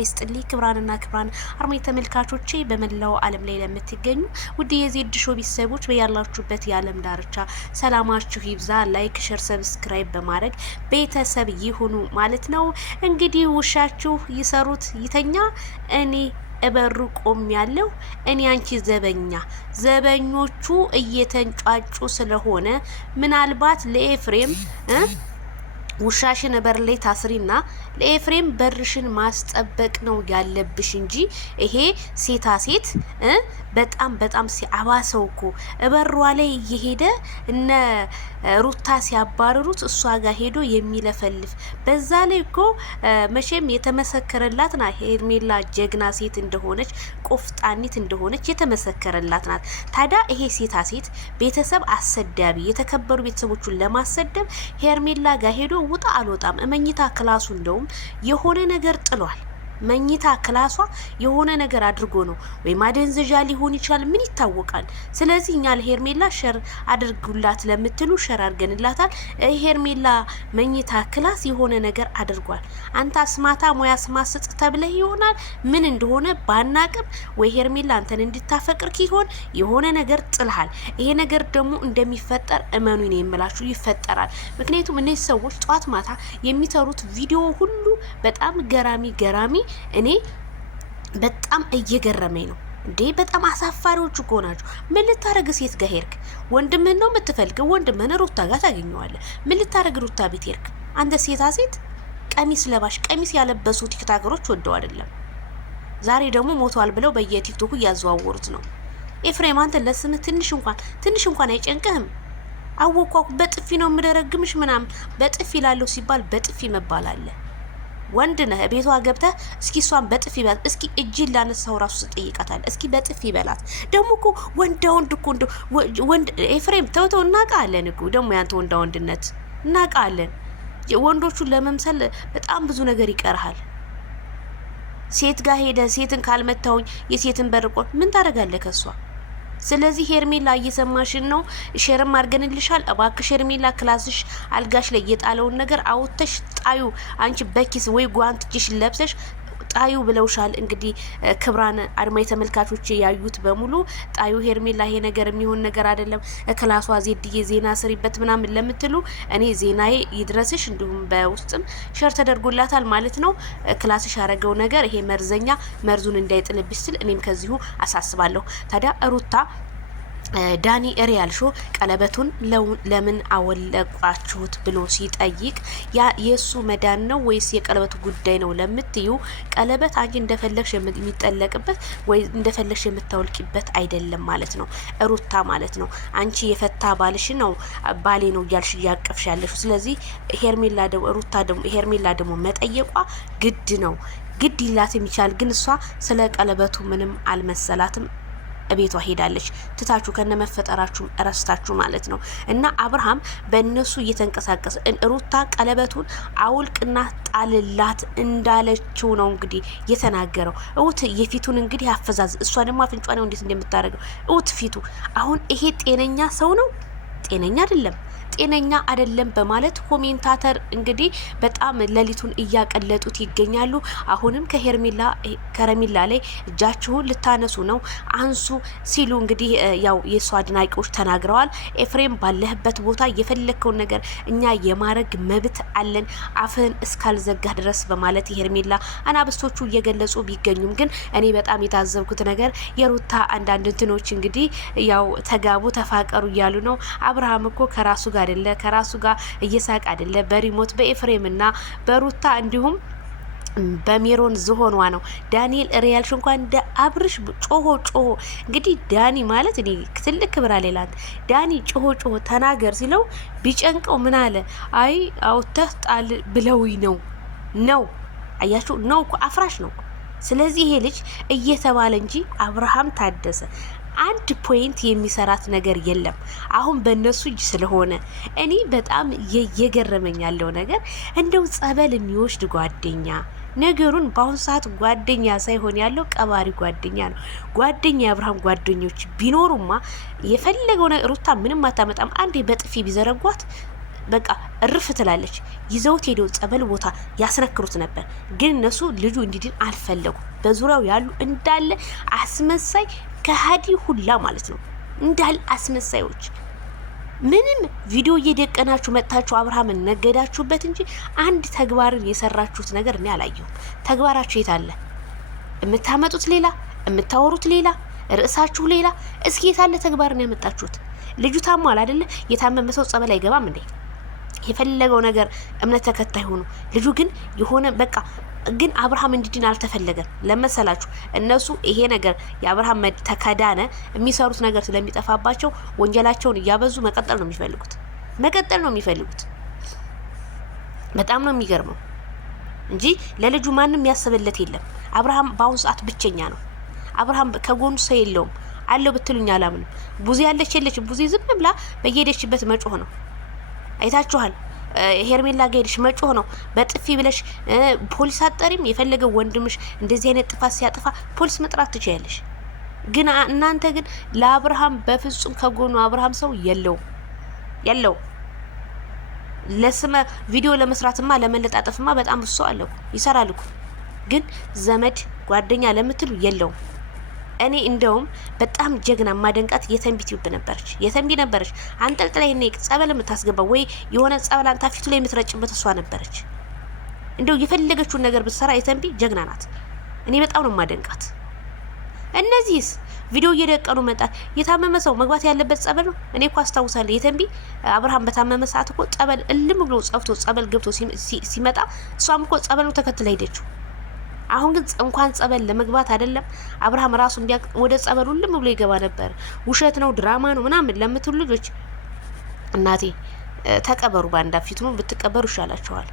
ይስጥልኝ ክብራንና ክብራን አርማይ ተመልካቾቼ በመላው ዓለም ላይ ለምትገኙ ውድ የዜድ ሾው ቤተሰቦች በያላችሁበት የዓለም ዳርቻ ሰላማችሁ ይብዛ። ላይክ፣ ሼር፣ ሰብስክራይብ በማድረግ ቤተሰብ ይሁኑ ማለት ነው። እንግዲህ ውሻችሁ ይሰሩት ይተኛ እኔ እበሩ ቆም ያለው እኔ አንቺ ዘበኞቹ እየተንጫጩ ስለሆነ ምናልባት ለኤፍሬም ውሻሽን በር ላይ ታስሪና ለኤፍሬም በርሽን ማስጠበቅ ነው ያለብሽ እንጂ ይሄ ሴታ ሴት በጣም ሲያባሰው እኮ በሯ ላይ እየሄደ እነ ሩታ ሲያባረሩት እሷ ጋር ሄዶ የሚለፈልፍ በዛ ላይ እኮ መቼም የተመሰከረላት ና ሄርሜላ ጀግና ሴት እንደሆነች ቆፍጣኒት እንደሆነች የተመሰከረላት ናት። ታዲያ ይሄ ሴታ ሴት ቤተሰብ አሰዳቢ የተከበሩ ቤተሰቦቹን ለማሰደብ ሄርሜላ ጋር ሄዶ ውጣ አልወጣም መኝታ ክላሱ እንደውም የሆነ ነገር ጥሏል። መኝታ ክላሷ የሆነ ነገር አድርጎ ነው ወይ ማደንዘዣ ሊሆን ይችላል፣ ምን ይታወቃል። ስለዚህ እኛ ለሄርሜላ ሸር አድርጉላት ለምትሉ ሸር አድርገንላታል። ሄርሜላ መኝታ ክላስ የሆነ ነገር አድርጓል። አንተ አስማታ ሙያ ስማስጽ ተብለህ ይሆናል ምን እንደሆነ ባናቅም፣ ወይ ሄርሜላ አንተን እንድታፈቅር ይሆን የሆነ ነገር ጥልሃል። ይሄ ነገር ደግሞ እንደሚፈጠር እመኑኝ ነው የምላችሁ፣ ይፈጠራል። ምክንያቱም እነዚህ ሰዎች ጧት ማታ የሚሰሩት ቪዲዮ ሁሉ በጣም ገራሚ እኔ በጣም እየገረመኝ ነው እንዴ! በጣም አሳፋሪዎች እኮ ናቸው። ምን ልታረግ ሴት ጋር ሄርክ? ወንድምህን ነው የምትፈልገው? ወንድምህን ሩታ ጋር ታገኘዋለህ። ምን ልታረግ ሩታ ቤት ሄርክ? አንተ ሴታ ሴት ቀሚስ ለባሽ ቀሚስ ያለበሱ ቲክታከሮች ወደው አይደለም ዛሬ ደግሞ ሞቷል ብለው በየቲክቶኩ እያዘዋወሩት ነው። ኤፍሬም አንተ ለስም ትንሽ እንኳን አይጨንቅህም? አወኳኩ በጥፊ ነው የምደረግምሽ ምናምን። በጥፊ ላለው ሲባል በጥፊ መባል አለ። ወንድ ነህ ቤቷ ገብተህ እስኪ እሷን በጥፊ በላት። እስኪ እጅን ላነሳው ራሱ ትጠይቃታል። እስኪ በጥፊ በላት። ደግሞ እኮ ወንድ እኮ ወንድ ኤፍሬም ተውተው እናቃለን እኮ ደግሞ ያንተ ወንድነት እናቃለን። ወንዶቹን ለመምሰል በጣም ብዙ ነገር ይቀርሃል። ሴት ጋር ሄደ ሴትን ካልመታውኝ የሴትን በርቆ ምን ታደርጋለህ ከሷ? ስለዚህ ሄርሜላ እየሰማሽን ነው፣ ሼርም አድርገንልሻል። እባክሽ ሄርሜላ ክላስሽ አልጋሽ ላይ የጣለውን ነገር አውጥተሽ ጣዩ። አንቺ በኪስ ወይ ጓንትሽ ለብሰሽ ጣዩ ብለውሻል። እንግዲህ ክብራን አድማጭ ተመልካቾች ያዩት በሙሉ ጣዩ ሄርሜላ ይሄ ነገር የሚሆን ነገር አይደለም፣ ክላሷ ዜድዬ ዜና ስሪበት ምናምን ለምትሉ እኔ ዜናዬ ይድረስሽ፣ እንዲሁም በውስጥም ሸር ተደርጎላታል ማለት ነው። ክላስሽ ያረገው ነገር ይሄ መርዘኛ መርዙን እንዳይጥልብሽ ስል እኔም ከዚሁ አሳስባለሁ። ታዲያ ሩታ ዳኒ ሪያል ሾ ቀለበቱን ለምን አወለቃችሁት ብሎ ሲጠይቅ ያ የሱ መዳን ነው ወይስ የቀለበቱ ጉዳይ ነው ለምትዩ፣ ቀለበት አንቺ እንደፈለግሽ የሚጠለቅበት ወይ እንደፈለግሽ የምታወልቂበት አይደለም ማለት ነው ሩታ ማለት ነው። አንቺ የፈታ ባልሽ ነው ባሌ ነው እያልሽ እያቀፍሽ ያለሽ። ስለዚህ ሄርሜላ ደግሞ መጠየቋ ግድ ነው፣ ግድ ይላት የሚቻል ግን እሷ ስለ ቀለበቱ ምንም አልመሰላትም። ቤቷ ሄዳለች። ትታችሁ ከነመፈጠራችሁ እረስታችሁ ማለት ነው። እና አብርሃም በእነሱ እየተንቀሳቀሰ ሩታ ቀለበቱን አውልቅና ጣልላት እንዳለችው ነው እንግዲህ የተናገረው። እውት የፊቱን እንግዲህ አፈዛዝ፣ እሷ ደግሞ አፍንጫ ነው እንዴት እንደምታደርገው እውት ፊቱ። አሁን ይሄ ጤነኛ ሰው ነው? ጤነኛ አይደለም በማለት ኮሜንታተር እንግዲህ በጣም ሌሊቱን እያቀለጡት ይገኛሉ። አሁንም ከሄርሜላ ላይ እጃችሁን ልታነሱ ነው አንሱ ሲሉ እንግዲህ ያው የሷ አድናቂዎች ተናግረዋል። ኤፍሬም ባለህበት ቦታ የፈለከውን ነገር እኛ የማረግ መብት አለን አፍህን እስካልዘጋ ድረስ በማለት የሄርሜላ አናብስቶቹ እየገለጹ ቢገኙም ግን እኔ በጣም የታዘብኩት ነገር የሩታ አንዳንድ እንትኖች እንግዲህ ያው ተጋቡ ተፋቀሩ እያሉ ነው። አብርሃም እኮ ከራሱ ጋር እየሳቅ አይደለ በሪሞት በኤፍሬምና በሩታ እንዲሁም በሜሮን ዝሆኗ ነው። ዳንኤል ሪያልሽ እንኳን እንደ አብርሽ ጮሆ እንግዲህ ዳኒ ማለት እኔ ትልቅ ክብር አለላት። ዳኒ ጮሆ ተናገር ሲለው ቢጨንቀው ምን አለ? አይ አውጥተህ ጣል ብለውኝ ነው አያችሁ ነው እኮ አፍራሽ ነው። ስለዚህ ይሄ ልጅ እየተባለ እንጂ አብርሃም ታደሰ አንድ ፖይንት የሚሰራት ነገር የለም። አሁን በእነሱ እጅ ስለሆነ እኔ በጣም የገረመኝ ያለው ነገር እንደው ጸበል የሚወስድ ጓደኛ ነገሩን በአሁኑ ሰዓት ጓደኛ ሳይሆን ያለው ቀባሪ ጓደኛ ነው። ጓደኛ የአብርሃም ጓደኞች ቢኖሩማ የፈለገው ሩታ ምንም አታመጣም። አንዴ በጥፊ ቢዘረጓት በቃ እርፍ ትላለች። ይዘውት ሄደው ጸበል ቦታ ያስነክሩት ነበር። ግን እነሱ ልጁ እንዲድን አልፈለጉ። በዙሪያው ያሉ እንዳለ አስመሳይ ከሃዲ ሁላ ማለት ነው፣ እንዳለ አስመሳዮች። ምንም ቪዲዮ እየደቀናችሁ መጥታችሁ አብርሃምን ነገዳችሁበት እንጂ አንድ ተግባርን የሰራችሁት ነገር እኔ አላየሁም። ተግባራችሁ የት አለ? የምታመጡት ሌላ፣ የምታወሩት ሌላ፣ ርዕሳችሁ ሌላ። እስኪ የት አለ ተግባርን ያመጣችሁት? ልጁ ታሟል አይደለ? የታመመ ሰው ጸበል አይገባም እንዴ? የፈለገው ነገር እምነት ተከታይ ሆኖ ልጁ ግን የሆነ በቃ ግን አብርሃም እንዲድን አልተፈለገም። ለመሰላችሁ እነሱ ይሄ ነገር የአብርሃም ተከዳነ የሚሰሩት ነገር ስለሚጠፋባቸው ወንጀላቸውን እያበዙ መቀጠል ነው የሚፈልጉት። በጣም ነው የሚገርመው እንጂ ለልጁ ማንም ያስብለት የለም። አብርሃም በአሁኑ ሰዓት ብቸኛ ነው። አብርሃም ከጎኑ ሰው የለውም። አለው ብትሉኝ አላምንም። ቡዜ ያለች የለች። ቡዜ ዝም ብላ በየሄደችበት መጮህ ነው። አይታችኋል። ሄርሜላ ጋርሽ መጮህ ነው። በጥፊ ብለሽ ፖሊስ አጠሪም። የፈለገው ወንድምሽ እንደዚህ አይነት ጥፋት ሲያጠፋ ፖሊስ መጥራት ትችያለሽ። ግን እናንተ ግን ለአብርሃም በፍጹም ከጎኑ አብርሃም ሰው የለው። ለስመ ቪዲዮ ለመስራትማ ለመለጣጠፍማ በጣም ብሶ አለው ይሰራል እኮ። ግን ዘመድ ጓደኛ ለምትሉ የለውም። እኔ እንደውም በጣም ጀግና ማደንቃት የተንቢ ቲዩብ ነበረች። አንጠልጥላ ይሄኔ ጸበል የምታስገባው ወይ የሆነ ጸበል አንታ ፊቱ ላይ የምትረጭበት እሷ ነበረች። እንደው የፈለገችውን ነገር ብትሰራ የተንቢ ጀግና ናት። እኔ በጣም ነው ማደንቃት። እነዚህስ ቪዲዮ እየደቀኑ መጣ። የታመመ ሰው መግባት ያለበት ጸበል ነው። እኔ እኮ አስታውሳለሁ የተንቢ አብርሃም በታመመ ሰዓት እኮ ጸበል እልም ብሎ ጸፍቶ ጸበል ገብቶ ሲመጣ እሷም እኮ ጸበል ነው ተከትላ ሄደችው። አሁን ግን እንኳን ጸበል ለመግባት አይደለም አብርሃም ራሱን ቢያቅ ወደ ጸበሉ ልም ብሎ ይገባ ነበር። ውሸት ነው ድራማ ነው ምናምን ለምትሉ ልጆች እናቴ ተቀበሩ። ባንዳ ፊት ነው ብትቀበሩ ይሻላችኋል።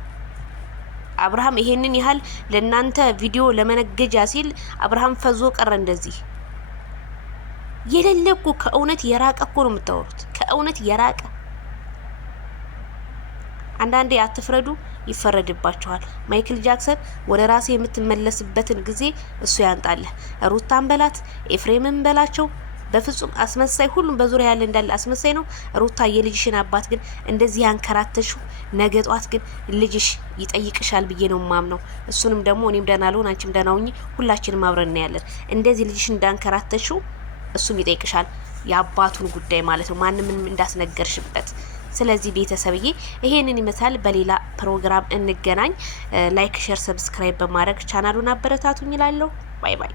አብርሃም ይሄንን ያህል ለናንተ ቪዲዮ ለመነገጃ ሲል አብርሃም ፈዞ ቀረ። እንደዚህ የሌለኩ ከእውነት የራቀ እኮ ነው የምታወሩት። ከእውነት የራቀ አንዳንዴ አትፍረዱ፣ ይፈረድባቸዋል። ማይክል ጃክሰን ወደ ራሴ የምትመለስበትን ጊዜ እሱ ያንጣልህ። ሩታን በላት ኤፍሬምን በላቸው በፍጹም አስመሳይ፣ ሁሉም በዙሪያ ያለ እንዳለ አስመሳይ ነው። ሩታ የልጅሽን አባት ግን እንደዚህ ያንከራተሹ ነገ ጧት ግን ልጅሽ ይጠይቅሻል ብዬ ነው ማምነው። እሱንም ደግሞ እኔም ደህና ልሆን አንቺም ደህና ሁኚ፣ ሁላችንም አብረን ያለን እንደዚህ ልጅሽን እንዳንከራተሹ እሱም ይጠይቅሻል። የአባቱን ጉዳይ ማለት ነው፣ ማንንም እንዳስነገርሽበት። ስለዚህ ቤተሰብዬ ይሄንን ይመስላል። በሌላ ፕሮግራም እንገናኝ። ላይክ፣ ሼር፣ ሰብስክራይብ በማድረግ ቻናሉን አበረታቱኝ እላለሁ። ባይ ባይ።